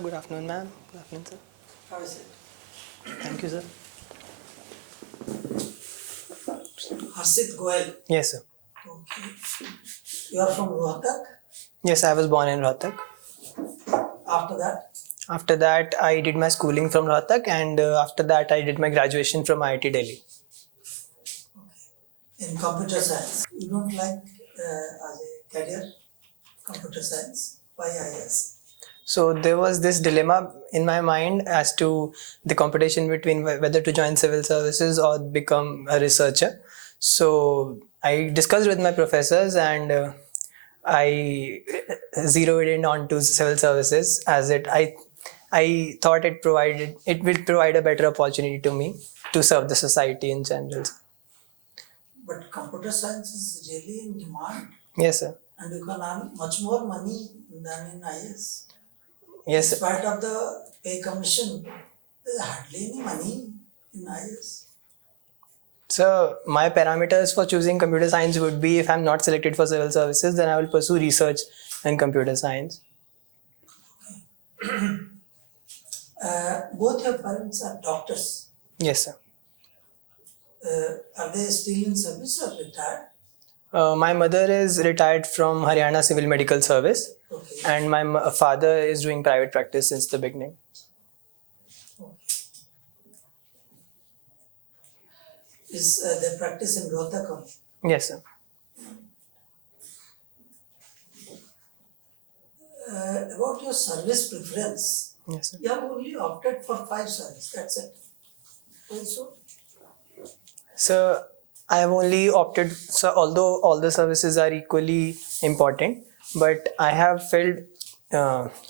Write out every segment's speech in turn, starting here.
Good afternoon, ma'am. Good afternoon, sir. How is it? Thank you, sir. Harshit Goel. Yes, sir. Okay. You are from Rohtak. Yes, I was born in Rohtak. After that, After that, I did my schooling from Rohtak, and after that, I did my graduation from IIT Delhi. in computer science, you don't like as a career computer science. Why IAS? So there was this dilemma in my mind as to the competition between whether to join civil services or become a researcher. So I discussed with my professors, and I zeroed in onto civil services as I thought it would provide a better opportunity to me to serve the society in general. But computer science is really in demand, Yes, sir. and you can earn much more money than in IAS. Yes, In sir. spite of the pay commission, there is hardly any money in IAS. So my parameters for choosing computer science would be, if I'm not selected for civil services, then I will pursue research in computer science. Both your parents are doctors. Yes, sir. Are they still in service or retired? My mother is retired from Haryana Civil Medical Service, Okay. and my father is doing private practice since the beginning. Is they practice in Rohtak only? Yes, sir. About your service preference, Yes, sir. you have only opted for 5 service, that's it. Also, So I have only opted, so although all the services are equally important, but I have filled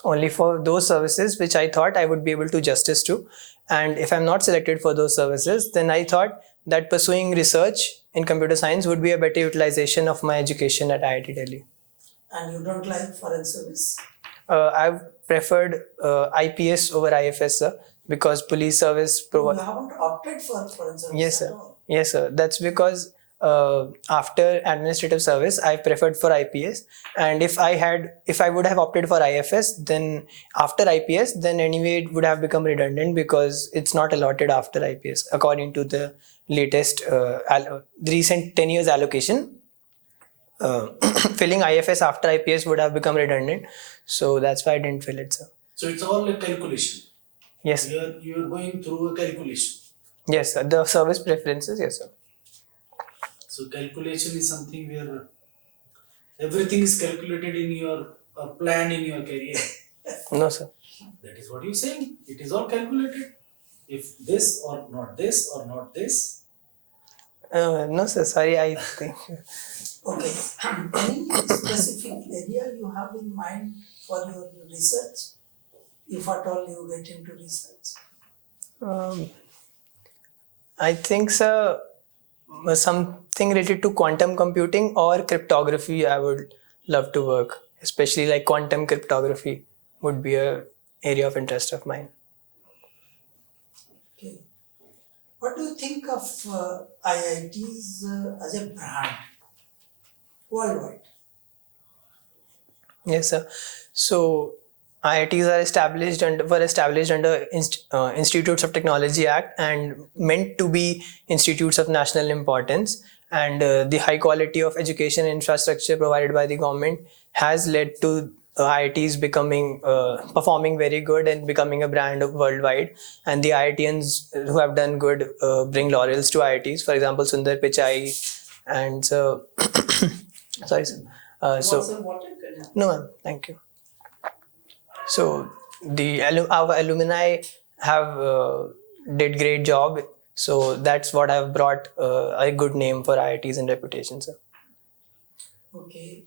only for those services which I thought I would be able to justice to. And if I'm not selected for those services, then I thought that pursuing research in computer science would be a better utilization of my education at IIT Delhi. and you don't like foreign service? I've preferred IPS over IFS, sir, because police service You haven't opted for foreign service Yes, at sir. all. Yes, sir. That's because after administrative service, I preferred for IPS, and if I would have opted for IFS, then after IPS, then anyway it would have become redundant because it's not allotted after IPS according to the latest the recent 10 years allocation. Filling IFS after IPS would have become redundant, so that's why I didn't fill it, sir. So it's all a calculation. Yes, You're going through a calculation. yes, sir. The service preferences, yes, sir. So calculation is something where everything is calculated in your plan in your career. No, sir. That is what you're saying. It is all calculated. If this or not this or not this. No, sir. Sorry, I think. Okay. Any specific area you have in mind for your research, if at all you get into research? I think, sir, something related to quantum computing or cryptography I would love to work, especially like quantum cryptography would be a area of interest of mine. Okay. What do you think of IITs as a brand worldwide? Yes, sir. So IITs were established under Institutes of Technology Act and meant to be institutes of national importance. And the high quality of education infrastructure provided by the government has led to IITs becoming performing very good and becoming a brand worldwide. And the IITians who have done good bring laurels to IITs. For example, Sundar Pichai, and so sorry, sir. No, ma'am. Thank you. So our alumni have did great job. So that's what have brought a good name for IITs and reputation, sir. Okay.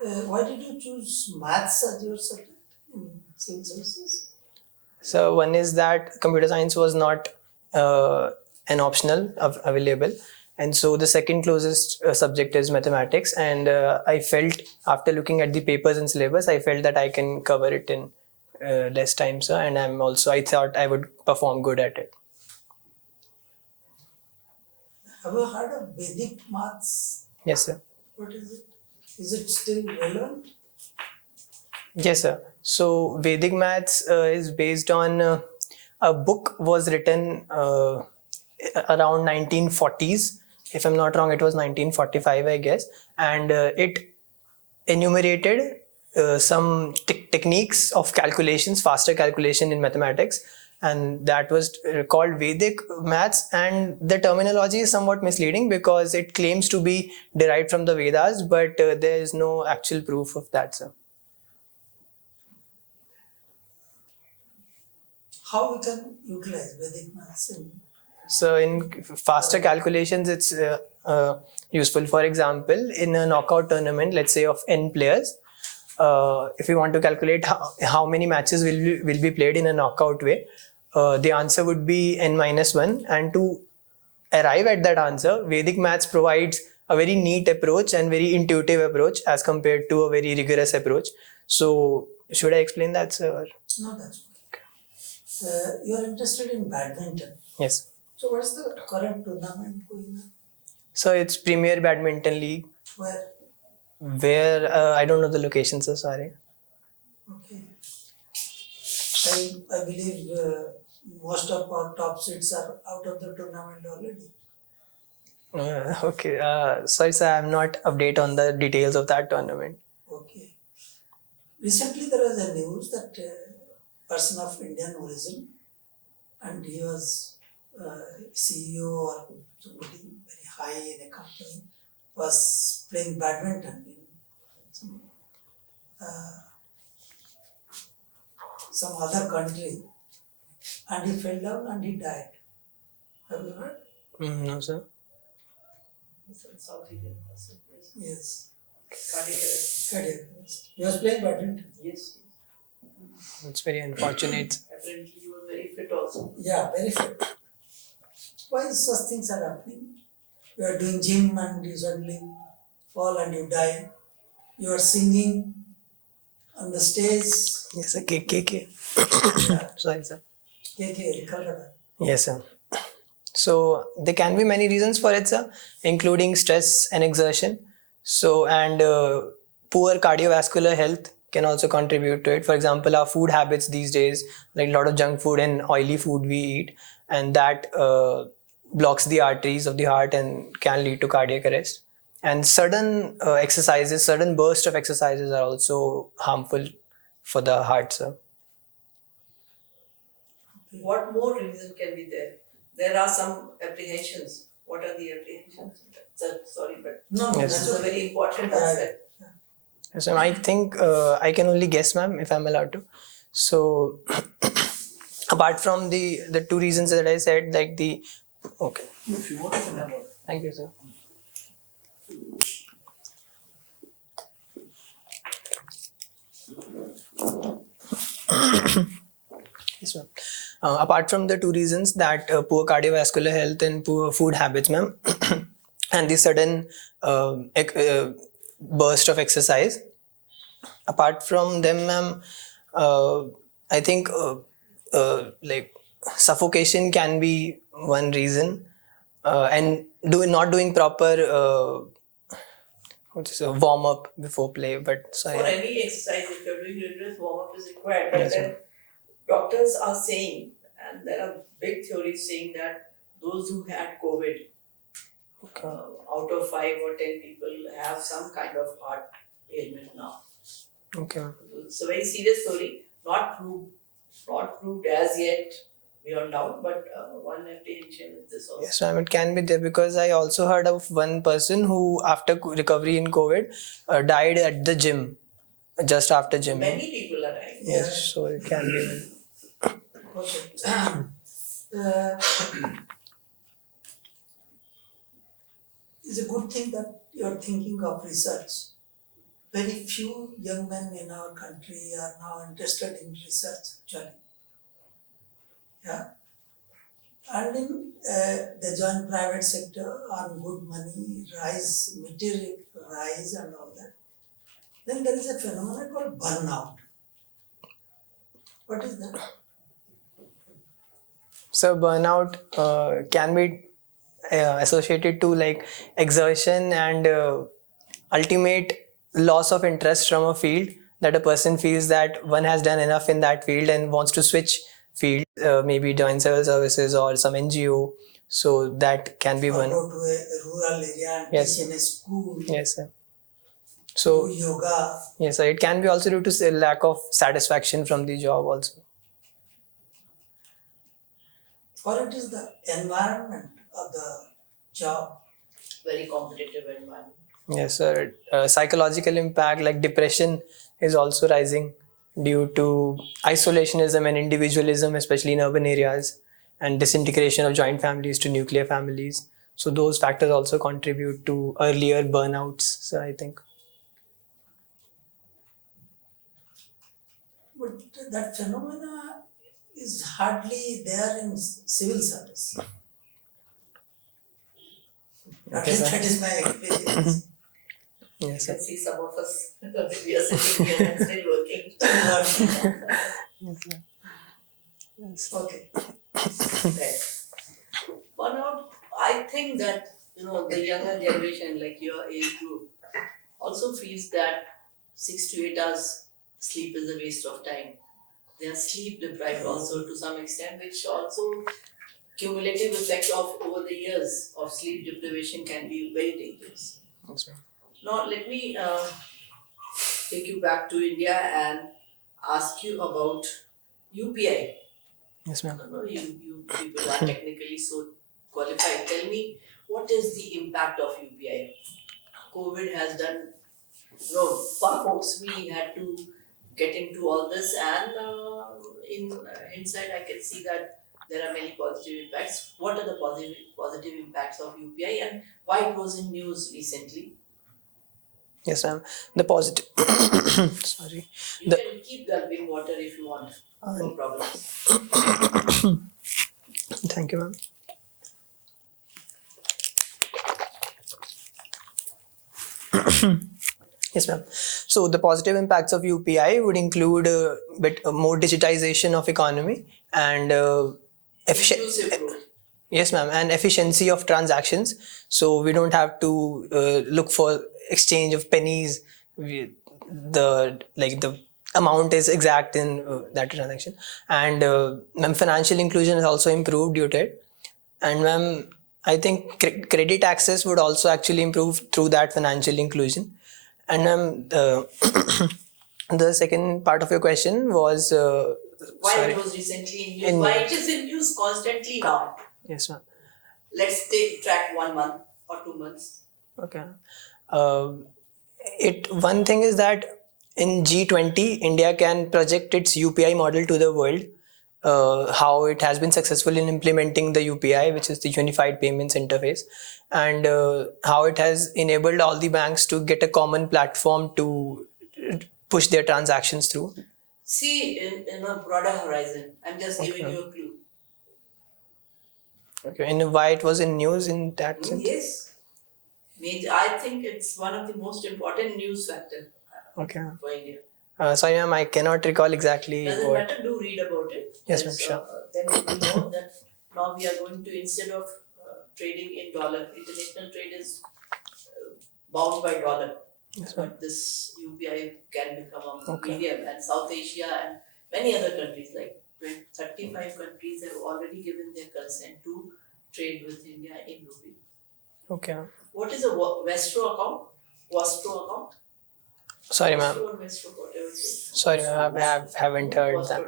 Why did you choose maths as your subject in civil services? So one is that computer science was not an optional available. And so the second closest subject is mathematics. And I felt after looking at the papers and syllabus, I felt that I can cover it in less time, sir. And I thought I would perform good at it. Have you heard of Vedic maths? Yes, sir. What is it? Is it still relevant? Yes, sir. So Vedic maths is based on a book was written around 1940s. If I'm not wrong, it was 1945, I guess, and it enumerated some techniques of calculations, faster calculation in mathematics, and that was called Vedic maths. And the terminology is somewhat misleading because it claims to be derived from the Vedas, but there is no actual proof of that, sir. How we can utilize Vedic maths in So in faster calculations, it's useful. For example, in a knockout tournament, let's say of n players, if you want to calculate how many matches will be played in a knockout way, the answer would be n minus 1. And to arrive at that answer, Vedic maths provides a very neat approach and very intuitive approach as compared to a very rigorous approach. So should I explain that, sir? No, that's okay. You are interested in badminton. Yes. So what's the current tournament going on? So it's Premier Badminton League, Where? where I don't know the location, so sorry. Okay. I believe most of our top seeds are out of the tournament already. Okay. Sorry, sir, I'm not update on the details of that tournament. Okay. Recently there was a news that a person of Indian origin, and he was CEO or somebody very high in a company, was playing badminton in some other country, and he fell down and he died. Have you heard? No, sir. South Indian person. Yes. Cardiac arrest. Cardiac arrest. He was playing badminton. Yes. It's very unfortunate. Apparently he was very fit also. Yeah, very fit. Why such things are happening? You are doing gym and you suddenly fall and you die. You are singing on the stage. Yes, sir. KK. Sorry, sir. KK, Calcutta. Yes, sir. So there can be many reasons for it, sir, including stress and exertion. So, and poor cardiovascular health can also contribute to it. For example, our food habits these days, like a lot of junk food and oily food we eat, and that blocks the arteries of the heart and can lead to cardiac arrest. And sudden exercises, sudden bursts of exercises are also harmful for the heart, sir. What more reason can be there? There are some apprehensions. What are the apprehensions? Sorry, but No, Yes. this is a that's very important Yeah. aspect. So I think I can only guess, ma'am, if I'm allowed to. So apart from the two reasons that I said, like the okay. If you want to know about Thank you, sir. Yes, ma'am. Apart from the two reasons that poor cardiovascular health and poor food habits, ma'am, and the sudden burst of exercise, apart from them, ma'am, I think like suffocation can be one reason, and not doing proper warm up before play. But For sorry. any exercise, if you're doing rigorous warm-up is required. But Yes, then ma'am. doctors are saying, and there are big theories saying that those who had COVID, Okay. out of 5 or 10 people have some kind of heart ailment now. Okay. It's a very serious story, not proved as yet beyond doubt, but one apprehension is this also. Yes, ma'am, it can be there because I also heard of one person who, after recovery in COVID, died at the gym, just after gym. Many people are dying. Yes, so it can be. okay. It's a good thing that you are thinking of research. Very few young men in our country are now interested in research, actually. Yeah. And in they join private sector, earn good money, rise, material rise and all that. Then there is a phenomenon called burnout. What is that? So burnout can be associated to like exertion and ultimate loss of interest from a field that a person feels that one has done enough in that field and wants to switch field, maybe join civil services or some NGO. So that can be Or one. go to a rural area and Yes, teach in a school, Yes, sir. do So yoga. yes, sir. It can be also due to lack of satisfaction from the job also. Or it is the environment of the job. Very competitive environment. Yes, sir. Psychological impact like depression is also rising due to isolationism and individualism, especially in urban areas, and disintegration of joint families to nuclear families. So those factors also contribute to earlier burnouts. So I think. But that phenomena is hardly there in civil service. At Okay, least sir. that is my experience. You Yes, sir. can see some of us, we are sitting here and still working. Yes, sir. Yes. Okay. Right. But now, I think that, the younger generation, like your age group, also feels that 6 to 8 hours sleep is a waste of time. They are sleep deprived also to some extent, which also cumulative effect of over the years of sleep deprivation can be very dangerous. Yes, ma'am. Now let me take you back to India and ask you about UPI. Yes, ma'am. No, you people are technically so qualified. Tell me, what is the impact of UPI? COVID has done, for folks, we had to get into all this, and inside I can see that there are many positive impacts. What are the positive impacts of UPI, and why it was in news recently? Yes, ma'am. The positive. Sorry. You The can keep gulping water if you want, no problem. Thank you, ma'am. Yes, ma'am. So the positive impacts of UPI would include a bit more digitization of economy and Inclusive growth. yes, ma'am, and efficiency of transactions. So we don't have to look for exchange of pennies. The amount is exact in that transaction, and ma'am, financial inclusion is also improved due to it. And ma'am, I think credit access would also actually improve through that financial inclusion. And ma'am, the second part of your question was Why sorry. it was recently in news? In Why news. it is in news constantly now? Yes, ma'am. Let's take track 1 month or 2 months. Okay. One thing is that in G20, India can project its UPI model to the world. How it has been successful in implementing the UPI, which is the Unified Payments Interface, and how it has enabled all the banks to get a common platform to push their transactions through. See, in a broader horizon, I'm just giving Okay. you a clue. Okay, and why it was in news in that sense? Yes. I think it's one of the most important news factor Okay. for India. Sorry, ma'am, I cannot recall exactly Doesn't what. matter, do read about it. Yes, ma'am, sure. Then you know that now we are going to, instead of trading in dollar, international trade is bound by dollar. Yes, ma'am. But this UPI can become a Okay. medium, and South Asia and many other countries, like 35 countries have already given their consent to trade with India in rupee. Okay. What is a Westro account? Westro account? Sorry, ma'am. Westro or Westro, whatever it is. Sorry, ma'am, I haven't heard that.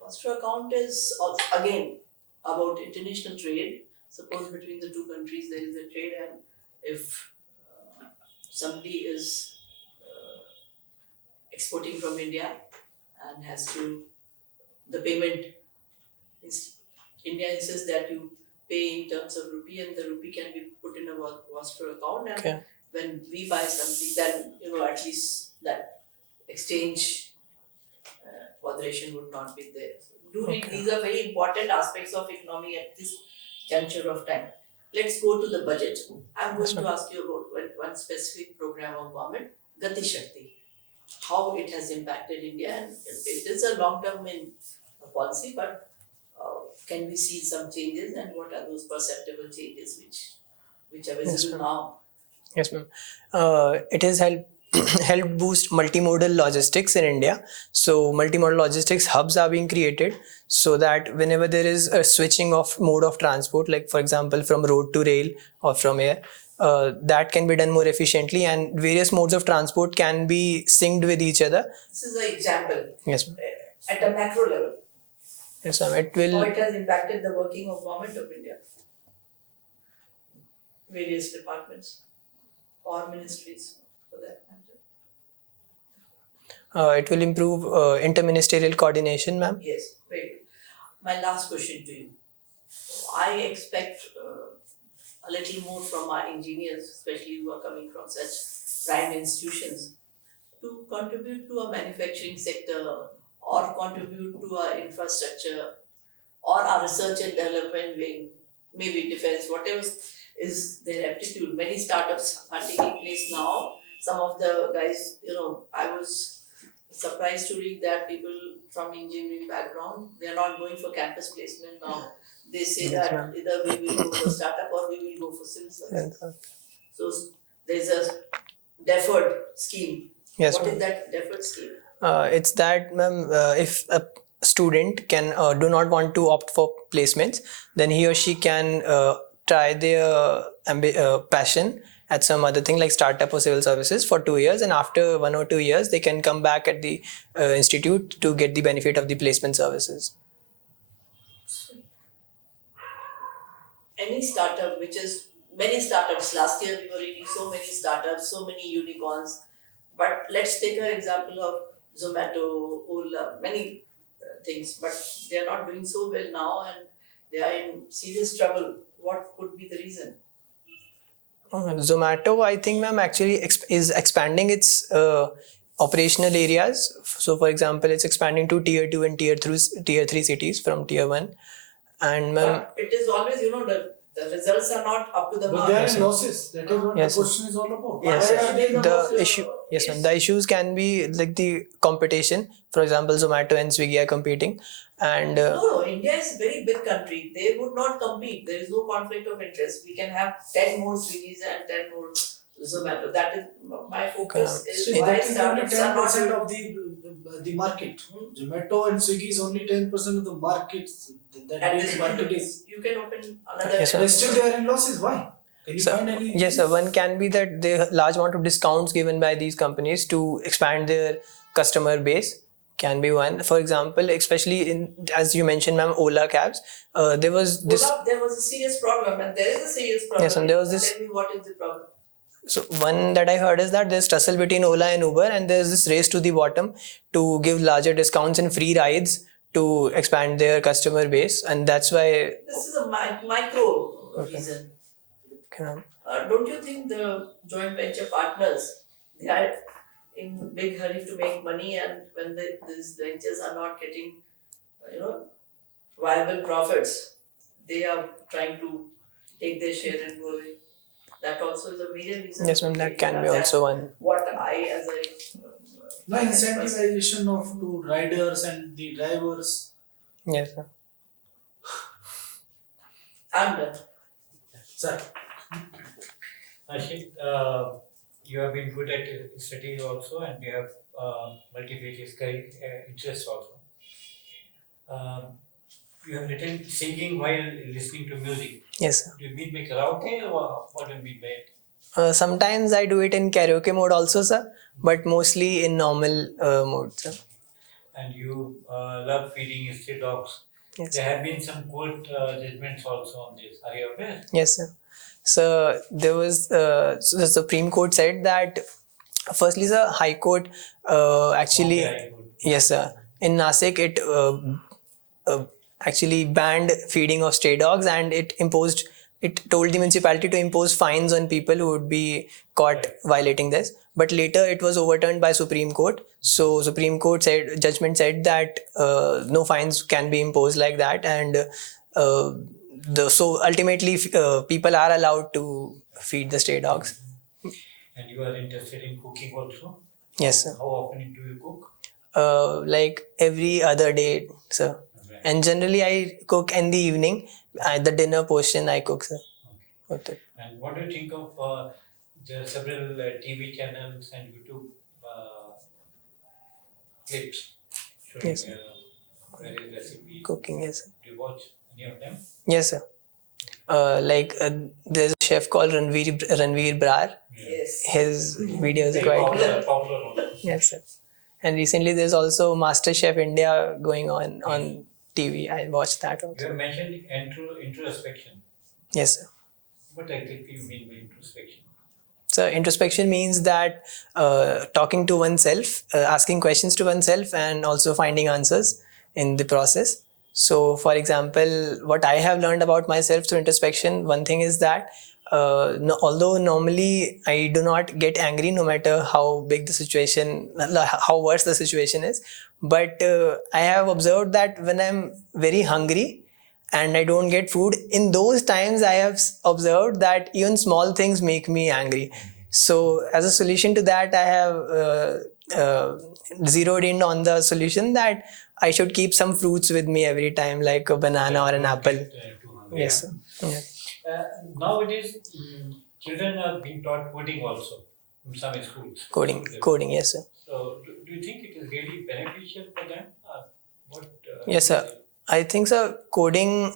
Westro account is also, again, about international trade. Suppose between the two countries there is a trade, and if somebody is exporting from India and has to, the payment, India insists that you pay in terms of rupee, and the rupee can be put in a Westro account, and Okay. when we buy something, then at least that exchange moderation would not be there. Do read, Okay. these are very important aspects of economy at this juncture of time. Let's go to the budget. I'm going Yes, to ma'am. ask you about one specific program of government, Gati Shakti, how it has impacted India, and it is a long-term policy, but can we see some changes, and what are those perceptible changes which are visible ma'am. now? Yes, ma'am. It has helped helped boost multimodal logistics in India. So multimodal logistics hubs are being created so that whenever there is a switching of mode of transport, like for example from road to rail or from air, that can be done more efficiently, and various modes of transport can be synced with each other. This is an example. Yes, ma'am. At a macro level, Yes, ma'am. It how will. it has impacted the working of government of India, various departments or ministries for that matter. It will improve interministerial coordination, ma'am. Yes, very good. My last question to you. I expect a little more from our engineers, especially who are coming from such prime institutions, to contribute to our manufacturing sector or contribute to our infrastructure or our research and development wing, maybe defense, whatever is their aptitude. Many startups are taking place now. Some of the guys, I was surprised to read that people from engineering background, they are not going for campus placement now. They say Yes, that ma'am. either we will go for startup or we will go for civil service. Yes, ma'am. So there's a deferred scheme. Yes, What ma'am. is that deferred scheme? It's that, ma'am, if a student do not want to opt for placements, then he or she can try their passion at some other thing like startup or civil services for 2 years, and after 1 or 2 years they can come back at the institute to get the benefit of the placement services. Any startup, which is many startups, last year we were reading so many startups, so many unicorns, but let's take an example of Zomato, Ola, many things, but they are not doing so well now and they are in serious trouble. What could be the reason? Zomato, I think, ma'am, actually is expanding its operational areas. So, for example, it's expanding to tier 2 and tier 3 cities from tier 1. And, ma'am, But it is always, the results are not up to the But mark. they are Yes, in sir. losses. That is what Yes, the sir. question is all about. Yes, Why sir. are they in The losses? issue, yes, ma'am. The issues can be like the competition. For example, Zomato and Swiggy are competing, and No, India is a very big country. They would not compete. There is no conflict of interest. We can have 10 more Swiggies and 10 more Zomato. That is my focus. Is See, why that is only startups are not 10% doing. of the market. Zomato and Swiggy is only 10% of the market. That At means this what point, it is. you can open another. Yes, sir. But still they are in losses. Why? Can you So, find any? yes, sir. One can be that the large amount of discounts given by these companies to expand their customer base can be one. For example, especially in, as you mentioned, ma'am, Ola cabs. There was this. Ola, there was a serious problem, and there is a serious problem. Yes, and there was this. Tell me what is the problem? So one that I heard is that there's tussle between Ola and Uber, and there's this race to the bottom to give larger discounts and free rides to expand their customer base, and that's why. This is a micro reason. Okay, ma'am. Don't you think the joint venture partners, they are in big hurry to make money, and when these ventures are not getting, viable profits, they are trying to take their share and go away. That also is a major reason. Yes, ma'am. That can be also one. What I as a No incentivization of to riders and the drivers. Yes, sir. I'm done. Sir, Harshit, you have been good at studying also, and you have multifaceted interests also. You have written singing while listening to music. Yes, sir. Do you mean by karaoke, or what do you mean by it? Sometimes I do it in karaoke mode also, sir, but mostly in normal mode, sir. And you love feeding stray dogs. Yes. There have been some court judgments also on this. Are you aware? Yes, sir. So there was so the Supreme Court said that firstly, the High Court actually. Okay, good. Yes, sir. In Nasik, it actually banned feeding of stray dogs, and it told the municipality to impose fines on people who would be caught violating this. But later it was overturned by Supreme Court. So Supreme Court judgment said that no fines can be imposed like that, and so ultimately people are allowed to feed the stray dogs. And you are interested in cooking also? Yes, sir. How often do you cook? Like every other day, sir. Okay. And generally I cook in the evening. The dinner portion I cook, sir. Okay. And what do you think of there are several TV channels and YouTube clips showing Yes, sir. various recipes. Cooking, yes, sir. Do you watch any of them? Yes, sir. There's a chef called Ranveer Brar. Yes. His videos are Very quite popular one. yes, sir. And recently there's also Master Chef India going on TV. I watched that You also. have mentioned introspection. Yes, sir. What exactly you mean by introspection? So introspection means that talking to oneself, asking questions to oneself, and also finding answers in the process. So, for example, what I have learned about myself through introspection, one thing is that although normally I do not get angry no matter how big the situation, how worse the situation is, but I have observed that when I'm very hungry and I don't get food, in those times I have observed that even small things make me angry. So as a solution to that, I have zeroed in on the solution that I should keep some fruits with me every time, like a banana or an apple. Yes, sir. Yeah. Nowadays, children are being taught coding also in some schools. Coding, yes, sir. So, do you think it is really beneficial for them? What? Yes, sir. I think, sir, coding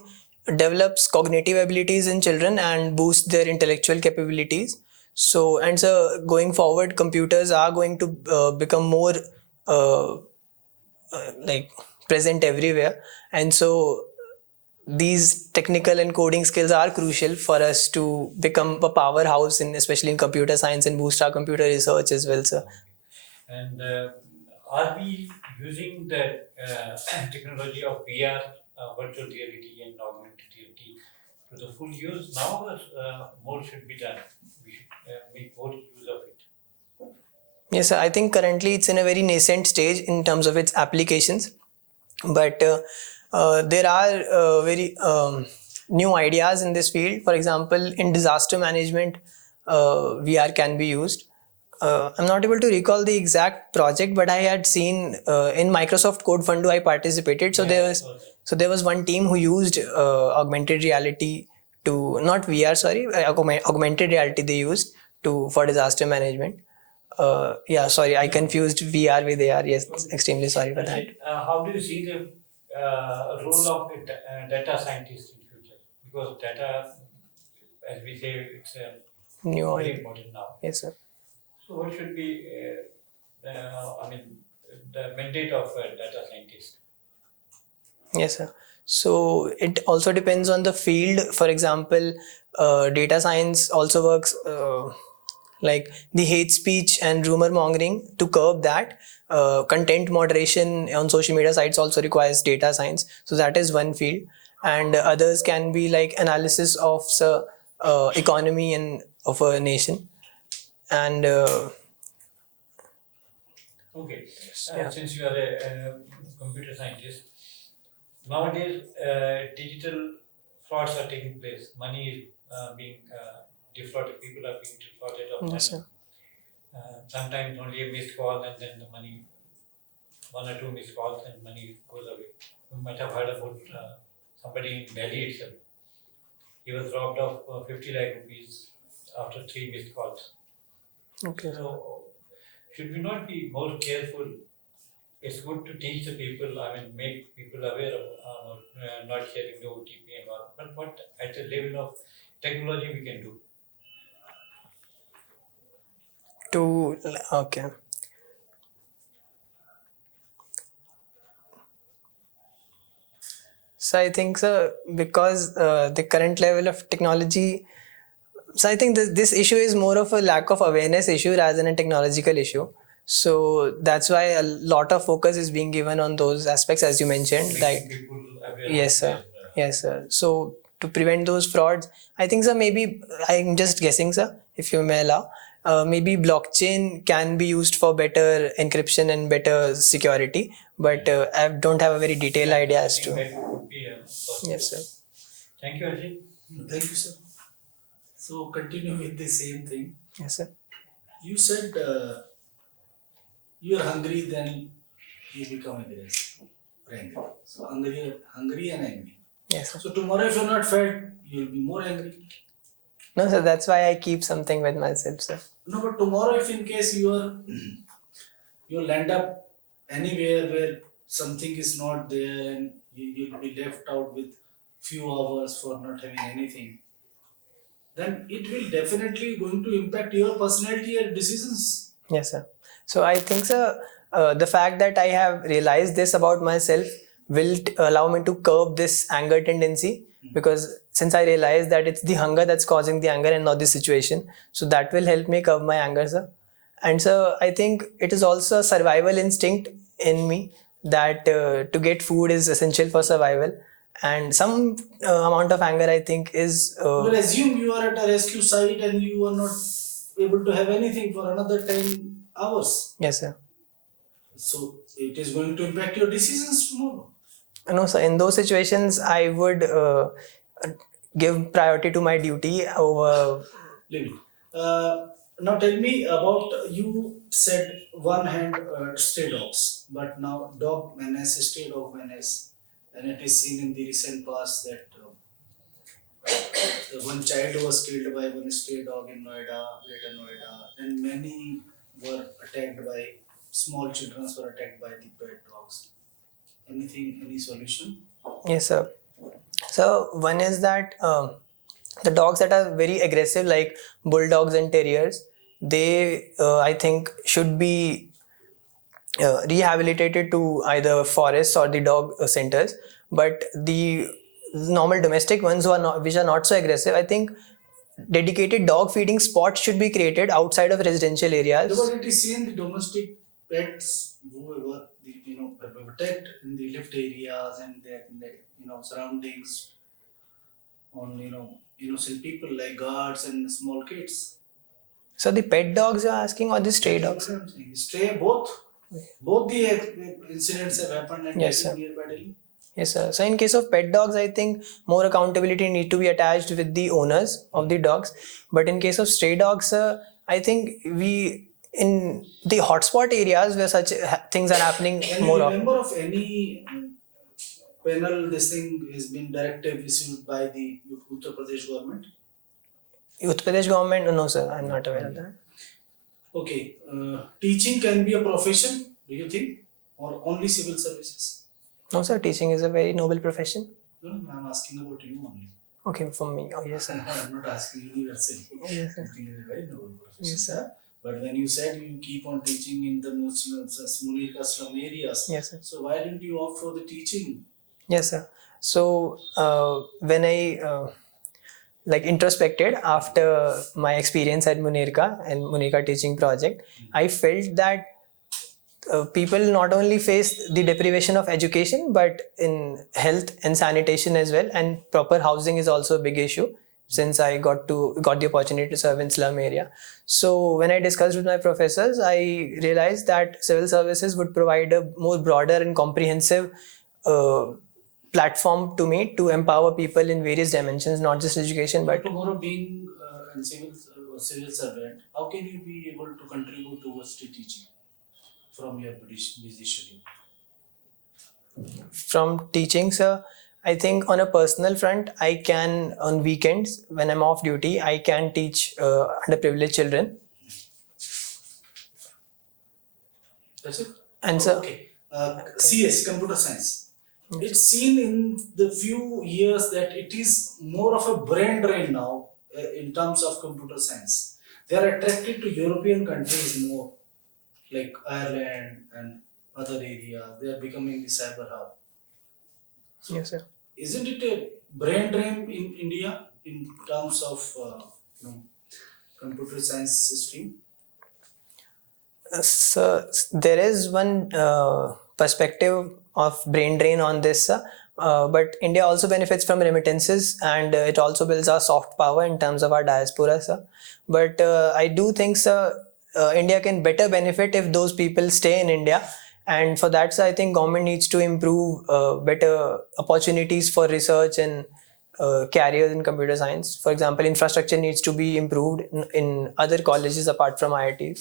develops cognitive abilities in children and boosts their intellectual capabilities. So, and so going forward, computers are going to become more like present everywhere, and so these technical and coding skills are crucial for us to become a powerhouse in, especially in computer science, and boost our computer research as well, sir. And are we using the technology of VR, virtual reality and augmented reality to the full use now, or more should be done? We should make more use of it. Yes, sir. I think currently it's in a very nascent stage in terms of its applications, but there are very new ideas in this field. For example, in disaster management, VR can be used. I'm not able to recall the exact project, but I had seen in Microsoft Code Fundo I participated. So there was one team who used augmented reality to, not VR, sorry, augmented reality they used to for disaster management. Yeah, sorry, I confused VR with AR. Yes, extremely sorry for that. How do you see the role of a data scientist in future? Because data, as we say, it's New very idea. important now. Yes, sir. So what should be, the mandate of a data scientist? Yes, sir. So it also depends on the field. For example, data science also works like the hate speech and rumor mongering. To curb that, content moderation on social media sites also requires data science. So that is one field, and others can be like analysis of the economy and of a nation, and Okay, yeah. since you are a computer scientist, nowadays digital frauds are taking place. Money is being defrauded. People are being defrauded of money. Yes, sir. Sometimes only a missed call and then the money, one or two missed calls and money goes away. You might have heard about somebody in Delhi itself. He was robbed of 50 lakh rupees after 3 missed calls. Okay. So, should we not be more careful? It's good to teach the people, make people aware of not sharing the OTP and all. But what at the level of technology we can do? Okay. So I think, sir, because the current level of technology, so I think this issue is more of a lack of awareness issue rather than a technological issue. So that's why a lot of focus is being given on those aspects, as you mentioned. Making Like, people aware. yes, sir. Yes, sir. So to prevent those frauds, I think, sir, maybe I'm just guessing, sir, if you may allow. Maybe blockchain can be used for better encryption and better security, but I don't have a very detailed idea as to. That would be possible. Yes, sir. Thank you, Harshit. Thank you, sir. So continue with the same thing. Yes, sir. You said you are hungry, then you become aggressive, angry. So hungry and angry. Yes, sir. So tomorrow, if you're not fed, you'll be more angry. No, sir, that's why I keep something with myself, sir. No, but tomorrow, if in case you'll end up anywhere where something is not there and you'll be left out with few hours for not having anything, then it will definitely going to impact your personality and decisions. Yes, sir. So I think, sir, the fact that I have realized this about myself will allow me to curb this anger tendency, because since I realized that it's the hunger that's causing the anger and not the situation, so that will help me curb my anger, sir. And so I think it is also a survival instinct in me that to get food is essential for survival, and some amount of anger, I think, is Well, assume you are at a rescue site and you are not able to have anything for another 10 hours. yes, sir. So it is going to impact your decisions tomorrow. No, sir. In those situations, I would give priority to my duty over. Leave it. Now tell me about, you said one hand stray dogs, but now dog menace, stray dog menace, and it is seen in the recent past that the one child was killed by one stray dog in Noida, Greater Noida, and many were attacked by, small children were attacked by the pet dogs. Anything, any solution? Yes, sir. So one is that the dogs that are very aggressive, like bulldogs and terriers, they I think should be rehabilitated to either forests or the dog centers. But the normal domestic ones which are not so aggressive, I think dedicated dog feeding spots should be created outside of residential areas. Because it is seen the domestic pets whoever are attacked in the lift areas and their surroundings on innocent people like guards and small kids. So the pet dogs you're asking, or the stray dogs? That's what I'm saying. Stray, both the incidents have happened and Yes, sir. nearby Delhi. Yes, sir. So in case of pet dogs, I think more accountability need to be attached with the owners of the dogs. But in case of stray dogs, I think we, in the hotspot areas where such things are happening Can you more often. remember of any panel, this thing has been directive issued by the Uttar Pradesh government? Uttar Pradesh government? No, sir. I'm not aware of that. Okay, teaching can be a profession, do you think, or only civil services? No, sir. Teaching is a very noble profession. No, I'm asking about you only. Okay, for me. Oh, yes, sir. I'm not asking universally. Yes, sir. Teaching is a very noble profession. Yes, sir. But when you said you keep on teaching in the Munirka slum areas, Yes, sir. so why didn't you opt for the teaching? Yes, sir. So when I introspected after my experience at Munirka and Munirka teaching project, I felt that people not only face the deprivation of education, but in health and sanitation as well, and proper housing is also a big issue, since I got the opportunity to serve in slum area. So when I discussed with my professors, I realized that civil services would provide a more broader and comprehensive platform to me to empower people in various dimensions, not just education, but Tomorrow, being a civil servant, how can you be able to contribute towards the teaching from your busy schedule? from teaching, sir, I think on a personal front, I can, on weekends when I'm off duty, I can teach underprivileged children. That's it? And sir, Okay. CS, computer science. It's seen in the few years that it is more of a brain drain now in terms of computer science. They are attracted to European countries more, like Ireland and other areas. They are becoming the cyber hub. yes, sir. Isn't it a brain drain in India in terms of computer science stream? So there is one perspective of brain drain on this, but India also benefits from remittances, and it also builds our soft power in terms of our diaspora, sir. But I do think, sir, India can better benefit if those people stay in India, and for that, sir, I think government needs to improve better opportunities for research and careers in computer science. For example, infrastructure needs to be improved in other colleges apart from IITs.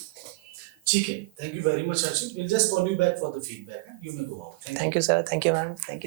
Okay, thank you very much, Harshit. We'll just call you back for the feedback. You may go out. Thank you. Thank you, sir. Thank you, ma'am. Thank you.